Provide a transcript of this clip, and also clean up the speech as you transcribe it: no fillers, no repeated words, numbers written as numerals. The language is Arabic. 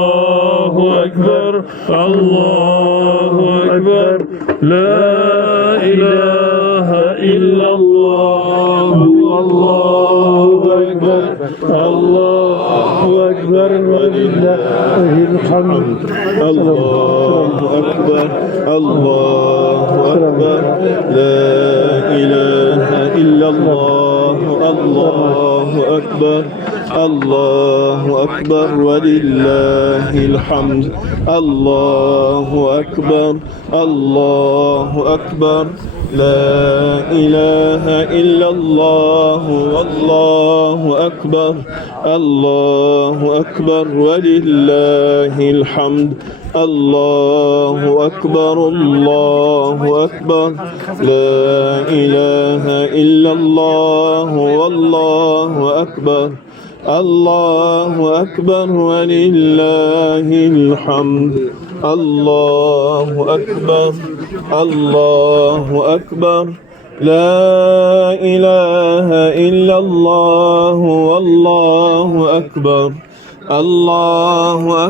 الله أكبر الله أكبر لا إله إلا الله الله أكبر الله أكبر ولله الحمد الله أكبر الله أكبر لا إله إلا الله الله أكبر الله أكبر ولله الحمد الله أكبر الله أكبر لا إله إلا الله والله أكبر الله أكبر ولله الحمد الله أكبر الله أكبر لا إله إلا الله والله أكبر الله أكبر ولله الحمد الله أكبر الله أكبر لا إله إلا الله والله أكبر الله أكبر